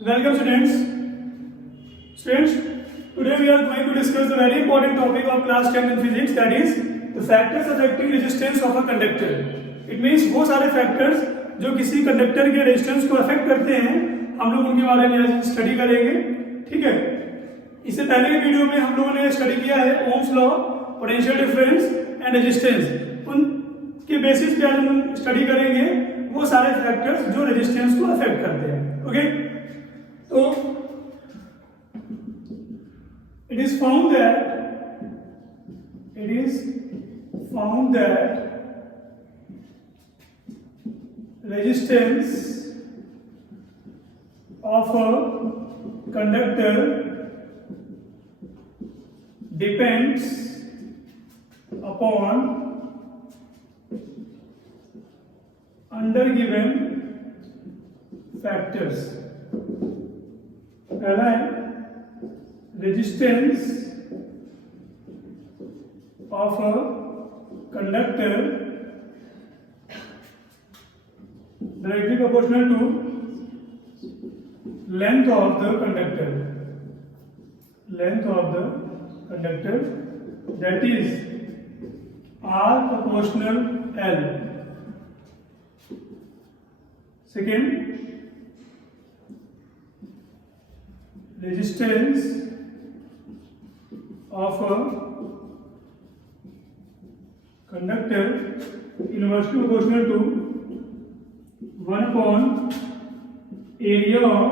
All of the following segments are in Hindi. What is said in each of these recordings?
Welcome students. Students, today we are going to discuss the very important topic of class 10 in physics, that is the factors affecting resistance of a conductor. It means वो सारे factors जो किसी कंडक्टर के रेजिस्टेंस को अफेक्ट करते हैं, हम लोग उनके बारे में आज स्टडी करेंगे. ठीक है. इससे पहले के वीडियो में हम लोगों ने स्टडी किया है Ohm's law, potential difference and resistance. उनके बेसिस पे आज हम स्टडी करेंगे वो सारे फैक्टर्स जो रेजिस्टेंस को अफेक्ट करते हैं. ओके. तो it is found that resistance of a conductor depends upon undergiven factors. पहला है resistance of a conductor directly proportional to length of the conductor, that is R proportional L. Second, resistance of a conductor inversely proportional to 1 upon area of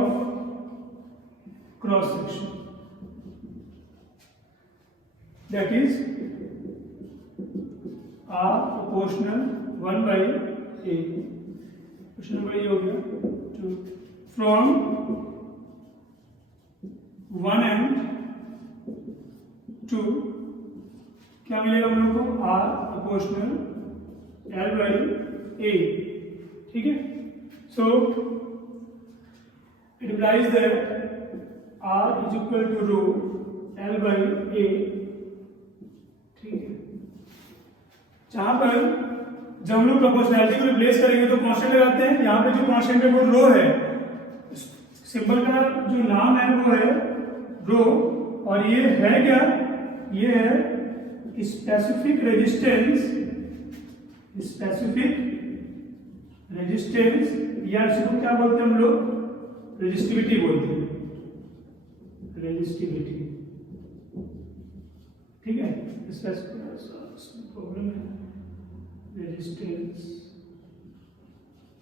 cross section, that is R proportional 1 by A. Question number ये हो गया. फ्रॉम 1 एंड 2 क्या मिलेगा हम लोग को? R proportional L by A. ठीक है. So it implies that R is equal to rho L by A. ठीक है. जहां पर जब हम लोग प्रोपोर्शनैलिटी को रिप्लेस करेंगे तो कांस्टेंट लगाते हैं. यहाँ पे जो कांस्टेंट है वो रो है. सिंबल का जो नाम है वो है रो, और ये है क्या? ये है स्पेसिफिक रेजिस्टेंस, या इसको क्या बोलते हैं हम लोग? रेजिस्टिविटी बोलते हैं. रेजिस्टिविटी. ठीक है. प्रॉब्लम है रेजिस्टेंस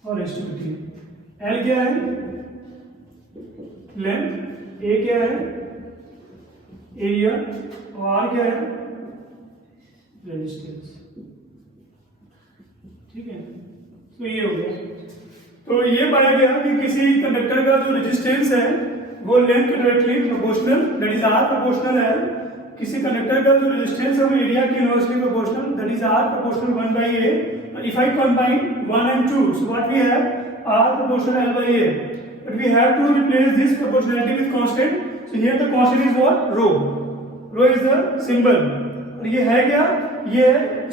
और रेजिस्टिविटी. एल क्या है? लेंथ. ए क्या है? एरिया. और आर क्या है? रेजिस्टेंस. ठीक है. तो ये हो गया. तो ये पाया गया कि किसी कंडक्टर का जो रेजिस्टेंस है वो लेंथ के directly proportional, that is R proportional है. किसी कंडक्टर का जो रेजिस्टेंस है वो एरिया के inversely proportional, that is R proportional 1 by A. If I combine 1 and 2, so what we have? R proportional L by A. But we have to replace this proportionality with constant. So here the constant is what? Rho. Rho is the symbol. और ये है क्या? ये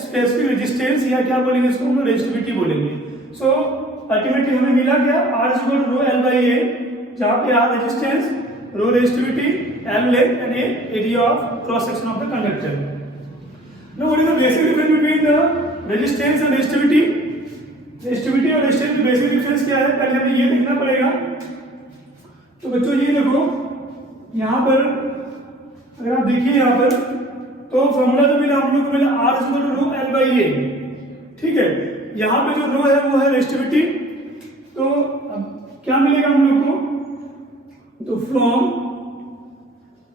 स्पेसिफिक रेजिस्टेंस, या क्या बोलेंगे इसको हम लोग? रेजिस्टिविटी बोलेंगे. सो अल्टीमेटली हमें मिला क्या? R is equal to rho L by A, जहाँ पे R resistance, rho resistivity, L length and A area of cross section of the conductor. Now what is the basic difference between the resistance and resistivity? Resistivity और रेजिस्टेंस में बेसिक डिफरेंस क्या है? पहले हमें ये देखना पड़ेगा. तो बच्चों ये देखो, यहाँ पर अगर आप देखिए यहाँ पर तो फॉर्मूला जो मिला हम लोग को मिला R equal to rho L by A. ठीक है. यहाँ पे जो रो है वो है रेजिस्टिविटी. तो अब क्या मिलेगा हम लोग को? तो फ्रॉम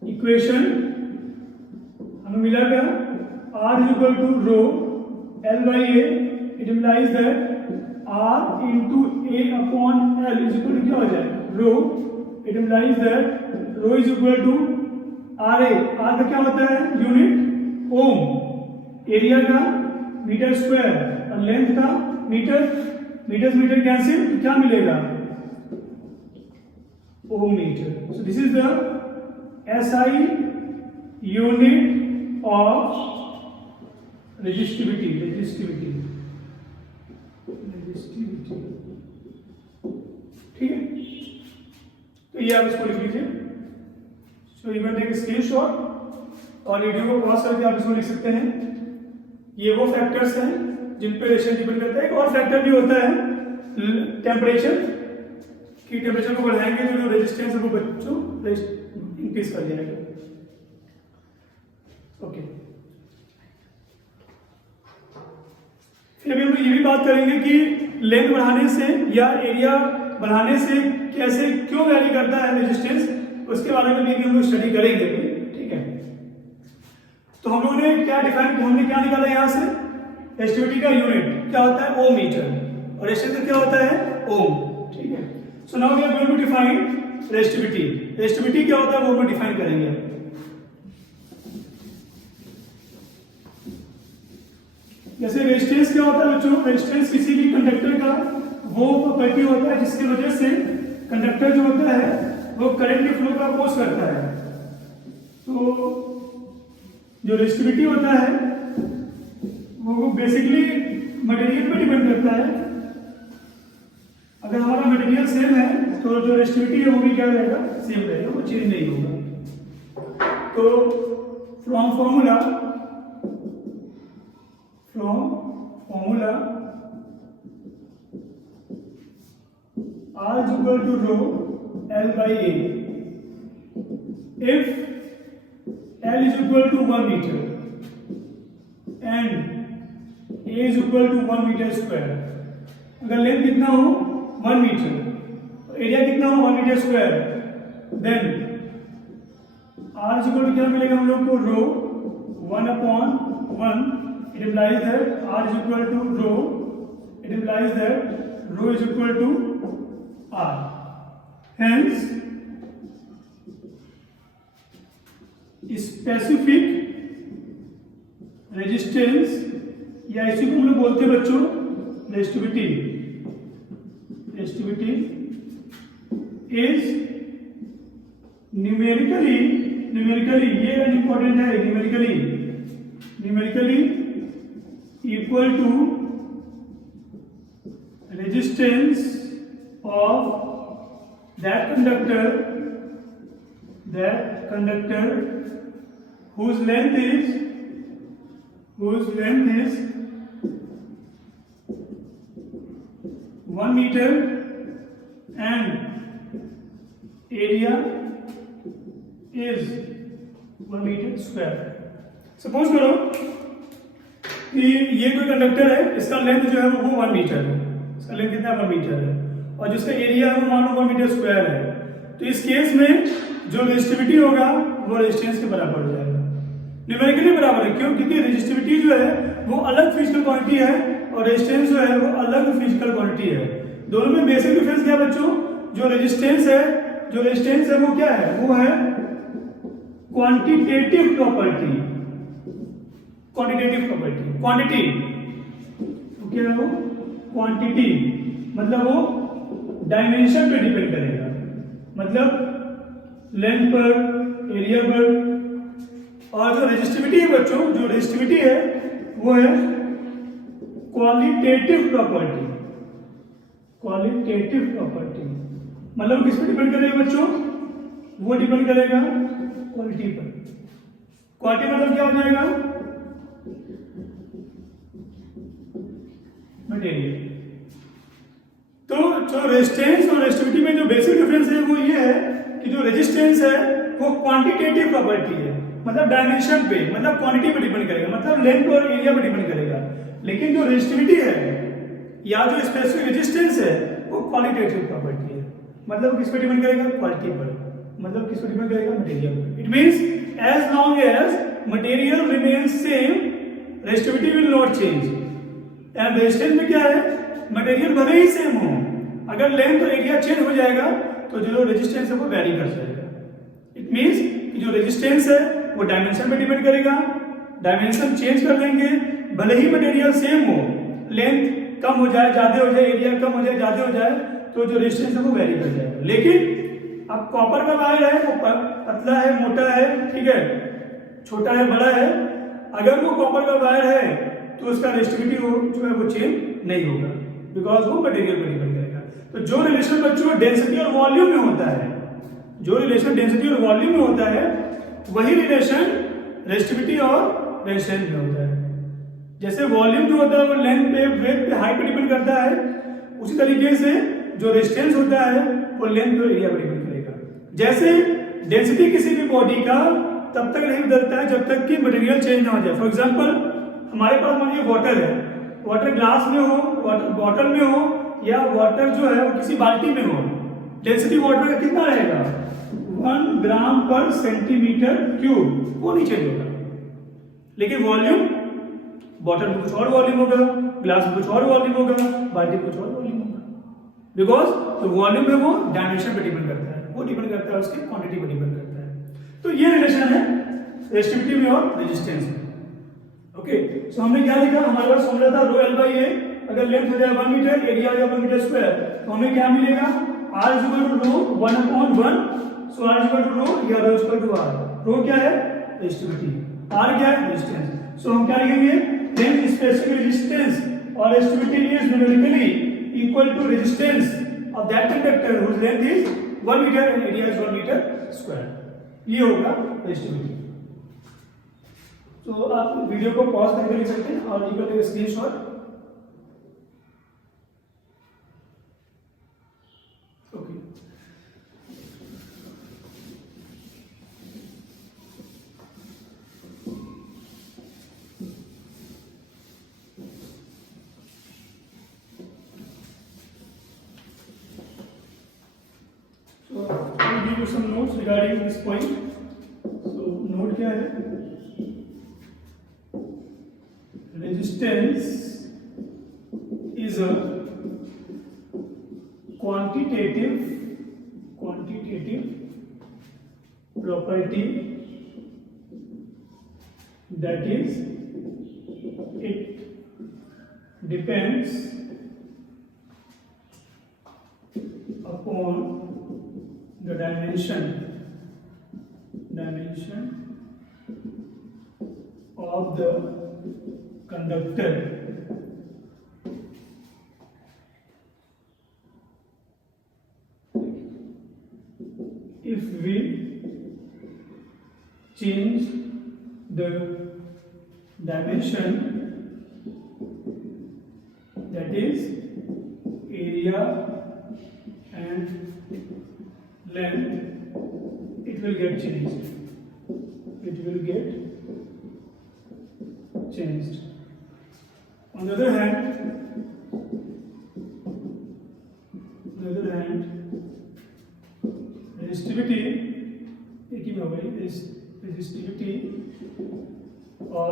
इक्वेशन हमें मिला क्या? R equal to rho L by A. It implies that R into A upon L is equal to क्या हो जाए? Rho. It implies that rho is equal to RA. R का क्या होता है? Unit ohm. एरिया का मीटर स्क्वायर और लेंथ का मीटर. मीटर कैंसिल, तो क्या मिलेगा? Ohm metre. So this is the SI unit of resistivity. ठीक है. तो ये आप इसको लिख लीजिए। So you can take screenshot और वीडियो को पॉज करके आप इसको लिख सकते हैं। ये वो फैक्टर्स हैं जिन पे रेशियो डिपेंड करता है। एक और फैक्टर भी होता है टेम्परेचर, कि टेम्परेचर को बढ़ाएंगे तो जो रेजिस्टेंस है वो बच्चों इंक्रीज कर जाएगा। ओके, फिर अभी हम लोग ये भी बात करेंगे कि लेंथ बढ़ाने से या एरिया बढ़ाने से कैसे क्यों वैरी करता है रेजिस्टेंस, उसके बारे में भी हम लोग स्टडी करेंगे। ठीक है, तो हम लोगों ने क्या डिफाइन, हमने क्या निकाला यहाँ से, रेजिस्टिविटी का यूनिट क्या होता है, ओम मीटर, और रेजिस्टेंस क्या होता है, ओम। ठीक है, so now we are going to define resistivity. Resistivity क्या होता है वो हम डिफाइन करेंगे। जैसे रेजिस्टेंस क्या होता है बच्चों, रेजिस्टेंस किसी भी कंडक्टर का वो प्रॉपर्टी होता है जिसकी वजह से कंडक्टर जो होता है वो करंट के फ्लो का अपोज करता है। तो जो रेजिस्टिविटी होता है वो बेसिकली मटेरियल पे डिपेंड करता है। अगर हमारा मटेरियल सेम है तो जो रेजिस्टिविटी है वो भी क्या रहेगा, सेम रहेगा, वो चेंज नहीं होगा। तो from formula R is equal to rho L by A. If L is equal to 1 meter and A is equal to 1 meter square, अगर लेंथ कितना हो 1 मीटर, एरिया कितना हो 1 metre square, then R is equal to क्या मिलेगा हम लोग को, rho 1/1. It implies that R is equal to rho. It implies that rho is equal to R. Hence, specific resistance या इसी को हम लोग बोलते हैं बच्चों रेजिस्टिविटी। रेजिस्टिविटी इज न्यूमेरिकली ये इंपॉर्टेंट है, numerically equal to resistance of that conductor whose length is 1 meter and area is 1 meter square. Suppose करो कि ये कोई कंडक्टर है, इसका लेंथ जो है वो 1 मीटर है, इसका लेंथ कितना है 1 मीटर है, और जिसका एरिया है वो मान लो 1 मीटर स्क्वायर है। तो इस केस में जो रेजिस्टिविटी होगा वो रेजिस्टेंस के बराबर हो जाएगा, न्यूमेरिकली बराबर है। क्यों? क्योंकि रेजिस्टिविटी जो है वो अलग फिजिकल क्वांटिटी है और रेजिस्टेंस जो है वो अलग फिजिकल क्वांटिटी है। दोनों में बेसिक डिफरेंस क्या है बच्चों, जो रेजिस्टेंस है वो क्या है, वो है क्वांटिटेटिव प्रॉपर्टी। क्वांटिटी तो क्या है वो, क्वांटिटी मतलब वो डायमेंशन पे डिपेंड करेगा, मतलब लेंथ पर, एरिया पर। और जो रेजिस्टिविटी है बच्चों, जो रेजिस्टिविटी है वो है क्वालिटेटिव प्रॉपर्टी। मतलब किस पे डिपेंड करेगा बच्चों, वो डिपेंड करेगा क्वालिटी पर। क्वालिटी मतलब क्या हो जाएगा, मटेरियल। तो जो रेजिस्टेंस और रेजिस्टिविटी में जो बेसिक डिफरेंस है वो ये है कि जो रेजिस्टेंस है वो क्वांटिटेटिव प्रॉपर्टी है, मतलब डायमेंशन पे, मतलब क्वांटिटी पे डिपेंड करेगा, मतलब लेंथ और एरिया पे डिपेंड करेगा। लेकिन जो रेजिस्टिविटी है या जो स्पेसिफिक रेजिस्टेंस है वो क्वालिटेटिव प्रॉपर्टी है, मतलब किस पे डिपेंड करेगा, क्वालिटी पर, मतलब किस पे डिपेंड करेगा, मटेरियल पर। It means as long as material remains same, resistivity will not change. And resistance में क्या है, मटेरियल भले ही सेम हो, अगर लेंथ और एरिया चेंज हो जाएगा तो जो रेजिस्टेंस है वो वैरी कर जाएगा। इट मींस कि जो रेजिस्टेंस है वो डायमेंशन पे डिपेंड करेगा, डायमेंशन चेंज कर देंगे, भले ही मटेरियल सेम हो, लेंथ कम हो जाए, ज्यादा हो जाए, एरिया कम हो जाए, ज्यादा हो जाए, तो जो रेजिस्टेंस है वो वैरी कर जाएगा। लेकिन अब कॉपर का वायर है, वो पतला है, मोटा है, ठीक है, छोटा है, बड़ा है, अगर वो कॉपर का वायर है तो उसका रेजिस्टिविटी जो है वो चेंज नहीं होगा, बिकॉज वो मटेरियल पर डिपेंड करेगा। तो जो रिलेशन बच्चों डेंसिटी और वॉल्यूम में होता है, जो रिलेशन डेंसिटी और वॉल्यूम में होता है वही रिलेशन रेजिस्टिविटी और रेजिस्टेंस में होता है। जैसे वॉल्यूम जो होता है वो लेंथ पे, ब्रेथ पे, हाइट पे डिपेंड करता है, उसी तरीके से जो रेजिस्टेंस होता है वो लेंथ और एरिया पे डिपेंड करेगा। जैसे डेंसिटी किसी भी बॉडी का तब तक नहीं बदलता है जब तक कि मटेरियल चेंज ना हो जाए। फॉर एग्जांपल हमारे पास मानिए वाटर है, वाटर ग्लास में हो, वाटर बॉटल में हो, या वाटर जो है वो किसी बाल्टी में हो, डेंसिटी वाटर का कितना रहेगा 1 ग्राम पर सेंटीमीटर क्यूब, वो नहीं चेंज होगा। लेकिन वॉल्यूम, बॉटल में कुछ और वॉल्यूम होगा, ग्लास में कुछ और वॉल्यूम होगा, बाल्टी में कुछ और वॉल्यूम होगा, बिकॉज तो वॉल्यूम में वो डायमेंशन पे डिपेंड करता है, वो डिपेंड करता है उसके क्वांटिटी पे डिपेंड करता है। तो ये रिलेशन है रेजिस्टिविटी में और रेजिस्टेंस में। ओके, सो हमने क्या लिखा, हमारे पास फॉर्मूला था रो एल बाई ए, अगर लेंथ हो जाए 1 मीटर, एरिया हो जाए 1 मीटर स्क्वायर, तो हमें क्या मिलेगा r is equal to rho 1/1, so r is equal to rho या rho is equal to r। Rho क्या है रेजिस्टिविटी, r क्या है रेजिस्टेंस। सो हम क्या लिखेंगे, लेंथ स्पेसिफिक रेजिस्टेंस और resistivity is numerically equal to resistance of that conductor whose length is 1 metre and area is 1 metre square. ये होगा रेजिस्टिविटी। तो आप वीडियो को पॉज करके लिख सकते हैं और ये कर लेंगे screenshot. Okay, so I will give you some notes regarding this point. So note क्या है, resistance is a quantitative property that is, it depends upon the dimension of the conductor if we change the dimension, that is area and length, it will get changed. On the other hand, resistivity एक ही में हो गई, resistivity और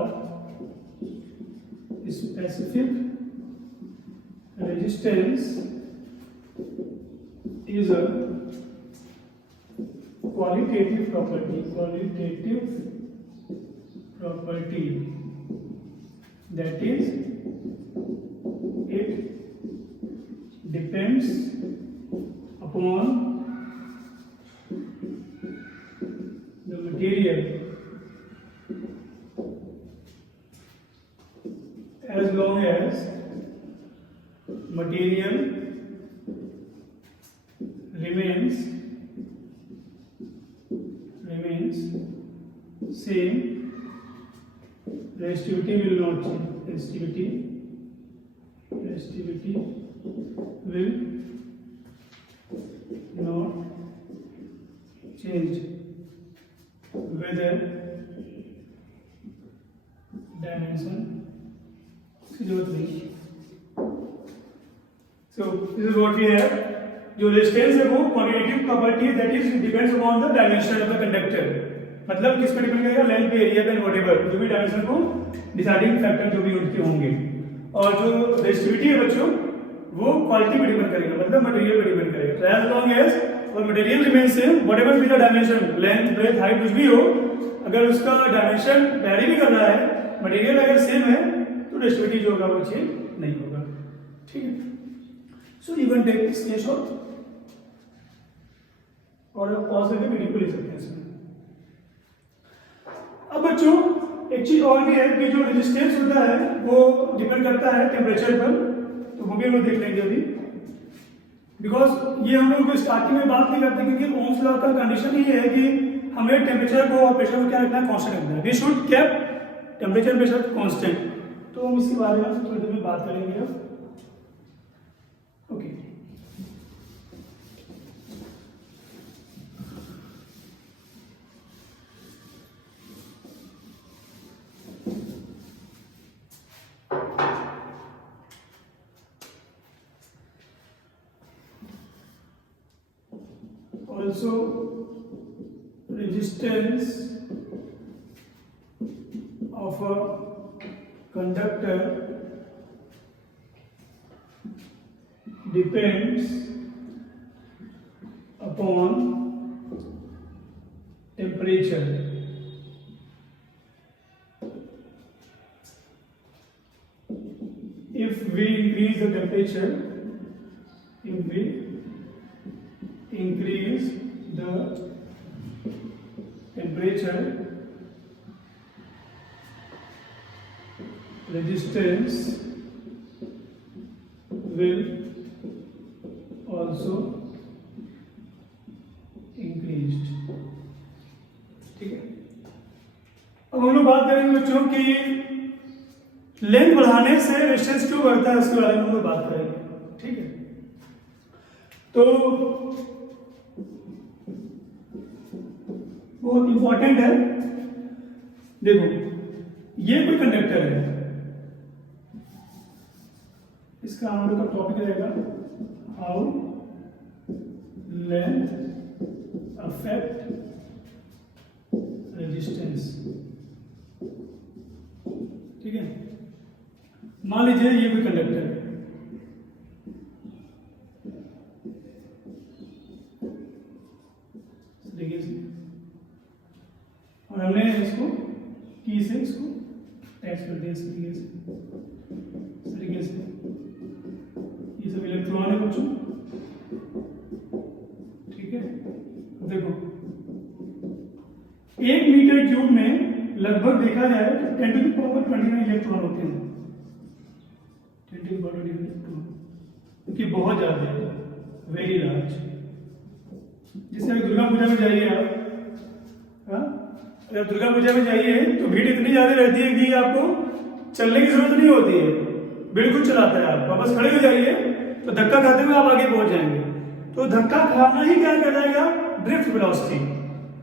specific resistance is a qualitative property that is, it depends upon the material as long as material remains same, resistivity will not change. Resistivity will not change whether dimension की जरूरत नहीं। So this is what we have. जो रेजिस्टेंस है वो quantitative property that is depends upon the dimension of the conductor, मतलब किस पे डिपेंड करेगा, लेंथ पे, एरिया पे, व्हाटएवर जो भी डायमेंशन को डिसाइडिंग फैक्टर जो भी उनके होंगे। और जो रेजिस्टिविटी है बच्चों वो क्वालिटी पे डिपेंड करेगा, मतलब मटेरियल पे डिपेंड करेगा। एज लॉन्ग एज और material remain same, whatever be the dimension, length, breadth, height कुछ भी हो, अगर उसका डायमेंशन वैरी भी कर रहा है, मटेरियल अगर सेम है तो रेजिस्टिविटी जो होगा वो चेंज नहीं होगा। ठीक है, so you can take screenshot और पॉज करके वीडियो को ले सकते हैं इसमें। अब बच्चों एक चीज और भी है कि जो रेजिस्टेंस होता है वो डिपेंड करता है टेम्परेचर पर, तो वो भी हम लोग देख लेंगे अभी। बिकॉज ये हम लोग स्टार्टिंग में बात नहीं करते, क्योंकि ओम्स लॉ का कंडीशन ये है कि हमें टेम्परेचर को और प्रेशर को क्या रखना है, कांस्टेंट रखना है। We should keep temperature pressure constant. तो हम इसके बारे में थोड़ी देर में बात करेंगे अब। Okay, also resistance of a conductor depends upon temperature. If we increase the temperature, if we increase the temperature, resistance will also increased। ठीक है, अब हम लोग बात करेंगे बच्चों की लेंथ बढ़ाने से रेजिस्टेंस क्यों बढ़ता है, उसके बारे में हम लोग बात करेंगे। ठीक है, तो बहुत इंपॉर्टेंट है। देखो, ये कोई कंडक्टर है, इसका हम लोग का टॉपिक रहेगा हाउ लेंथ अफेक्ट रेजिस्टेंस। ठीक है, मान लीजिए ये कोई कंडक्टर है, देखिए, और हमने इसको की से इसको टैच कर दिया इस तरीके से। ये सब इलेक्ट्रॉन है बच्चों। ठीक है, देखो 1 मीटर क्यूब में लगभग देखा जाए तो 10⁻29 इलेक्ट्रॉन होते हैं। 10⁻29 इलेक्ट्रॉन, क्योंकि बहुत ज्यादा है, वेरी लार्ज। जैसे दुर्गा पूजा में जाइए आप, अगर दुर्गा पूजा में जाइए तो भीड़ इतनी ज्यादा रहती है कि आपको चलने की जरूरत नहीं होती है, बिल्कुल चलाता है आपको। बस खड़े हो जाइए तो धक्का खाते हुए आप आगे पहुंच जाएंगे। तो धक्का खाना ही क्या कहलाएगा, ड्रिफ्ट वेलोसिटी।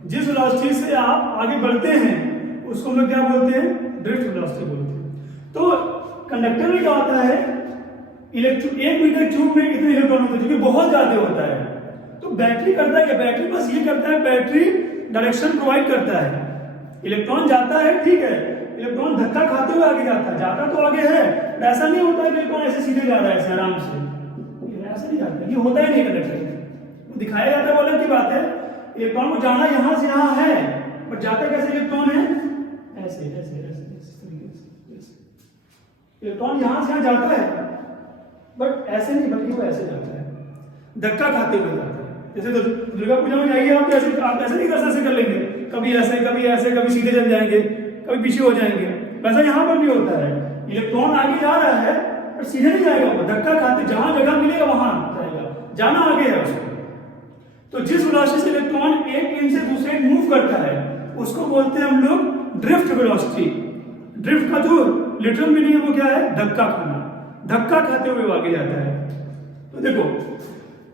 जिस वेलोसिटी से आप आगे बढ़ते हैं उसको हम लोग क्या बोलते हैं, ड्रिफ्ट वेलोसिटी बोलते हैं। तो कंडक्टर में क्या होता है, 1 मीटर क्यूब में कितने इलेक्ट्रॉन होते हैं, जो कि बहुत ज्यादा होता है। तो बैटरी करता है क्या, बैटरी बस ये करता है, बैटरी डायरेक्शन प्रोवाइड करता है। इलेक्ट्रॉन जाता है, ठीक है, इलेक्ट्रॉन धक्का खाते हुए आगे जाता है, जाता तो आगे है, ऐसा नहीं होता है कि इलेक्ट्रॉन ऐसे सीधे जा रहा है ऐसे आराम से, ऐसा नहीं जाता, ये होता ही नहीं कंडक्टर। दिखाया जाता है, बोला की बात है, इलेक्ट्रॉन को जाना यहां से यहां है, बट जाता कैसे इलेक्ट्रॉन है, ऐसे ऐसे ऐसे इलेक्ट्रॉन यहां से यहां जाता है, बट ऐसे नहीं, बल्कि वो ऐसे जाता है, धक्का खाते हुए जाता है। जैसे तो दुर्गा पूजा में जाइए आप, ऐसे आप ऐसे नहीं कर लेंगे, कभी ऐसे कभी ऐसे, कभी सीधे चल जाएंगे, कभी पीछे हो जाएंगे। वैसा यहाँ पर भी होता है, इलेक्ट्रॉन आगे जा रहा है पर सीधे नहीं जाएगा, वो धक्का खाते जहां जगह मिलेगा वहां जाएगा, जाना आगे है उसको। तो जिस वेलोसिटी से इलेक्ट्रॉन एक एंड से दूसरे एंड मूव करता है उसको बोलते हैं हम लोग ड्रिफ्ट वेलोसिटी। ड्रिफ्ट का जो लिटरल मीनिंग है वो क्या है, धक्का खाना, धक्का खाते हुए आगे जाता है। तो देखो,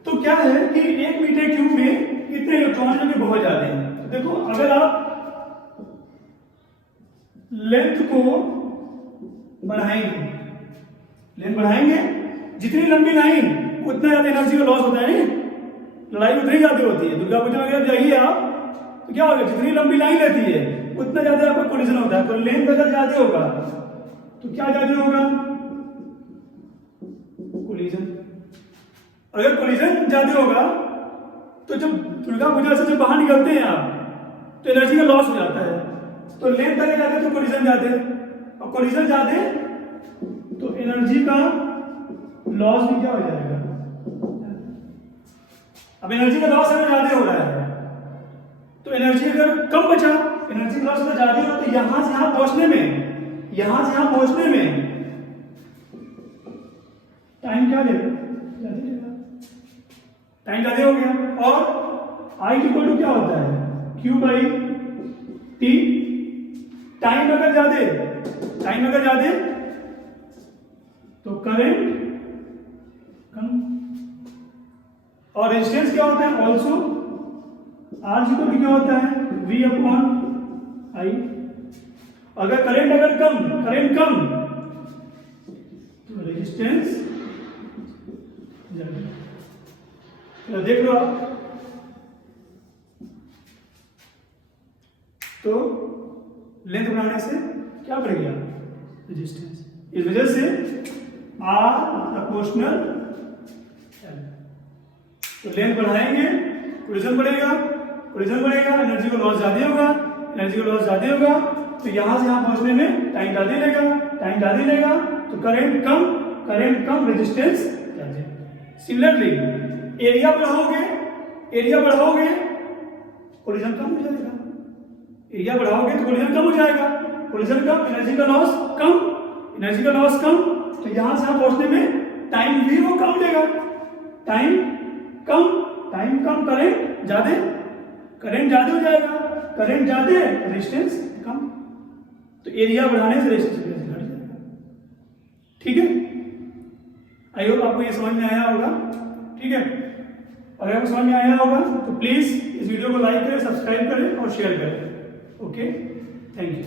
तो क्या है कि 1 मीटर क्यूब में कितने इलेक्ट्रॉन जो कि बहुत ज्यादा हैं। तो देखो, अगर आप लेंथ को बढ़ाएंगे, लेंथ बढ़ाएंगे, जितनी लंबी लाइन उतना ज्यादा एनर्जी का लॉस होता है, नहीं लड़ाई उतनी ज्यादा होती है। दुर्गा पूजा में जाइए आप तो क्या होगा, जितनी लंबी लाइन रहती है उतना ज्यादा आपका कोलिजन होता है। तो लेंथ अगर ज्यादा होगा तो क्या ज्यादा होगा, कोलिजन। अगर कोलिजन ज्यादा होगा तो जब दुर्गा पूजा से जब बाहर निकलते हैं आप तो एनर्जी का लॉस हो जाता है। तो लेंथ अगर ज्यादा तो कोलिजन ज्यादा, और कोलिजन ज्यादा तो एनर्जी का लॉस भी क्या हो जाएगा। अब एनर्जी का लॉस अगर ज्यादा हो रहा है तो एनर्जी अगर कम बचा, एनर्जी लॉस अगर ज्यादा हो तो यहां से यहां पहुंचने में, यहां से यहां पहुंचने में टाइम क्या लेगा, टाइम ज्यादा हो गया। और आई इक्वल टू क्या होता है, Q बाई टी। टाइम अगर ज्यादा तो करंट कम। और रेजिस्टेंस क्या होता है ऑल्सो, आर इक्वल टू क्या होता है, V अपॉन आई। अगर करंट कम तो रेजिस्टेंस ज्यादा। तो देख लो आप, तो लेंथ बढ़ाने से क्या बढ़ गया, रेजिस्टेंस। इस वजह से R प्रोपोर्शनल L। तो लेंथ बढ़ाएंगे, कोलिजन बढ़ेगा, एनर्जी को लॉस ज्यादा होगा, तो यहां से यहां पहुंचने में टाइम ज्यादा लेगा, तो करंट कम रेजिस्टेंस ज्यादा। सिमिलरली एरिया बढ़ाओगे कोलिजन कम हो जाएगा, कोलिजन कम, एनर्जी का लॉस कम, तो यहां से यहां पहुंचने में टाइम भी वो कम लेगा। टाइम कम, करंट ज्यादा हो जाएगा, रेजिस्टेंस कम, तो एरिया बढ़ाने से रेजिस्टेंस घट जाएगा। ठीक है, आई होप आपको ये समझ में आया होगा। ठीक है, अगर आपको समझ में आया होगा तो प्लीज इस वीडियो को लाइक करें, सब्सक्राइब करें और शेयर करें। Okay, thank you.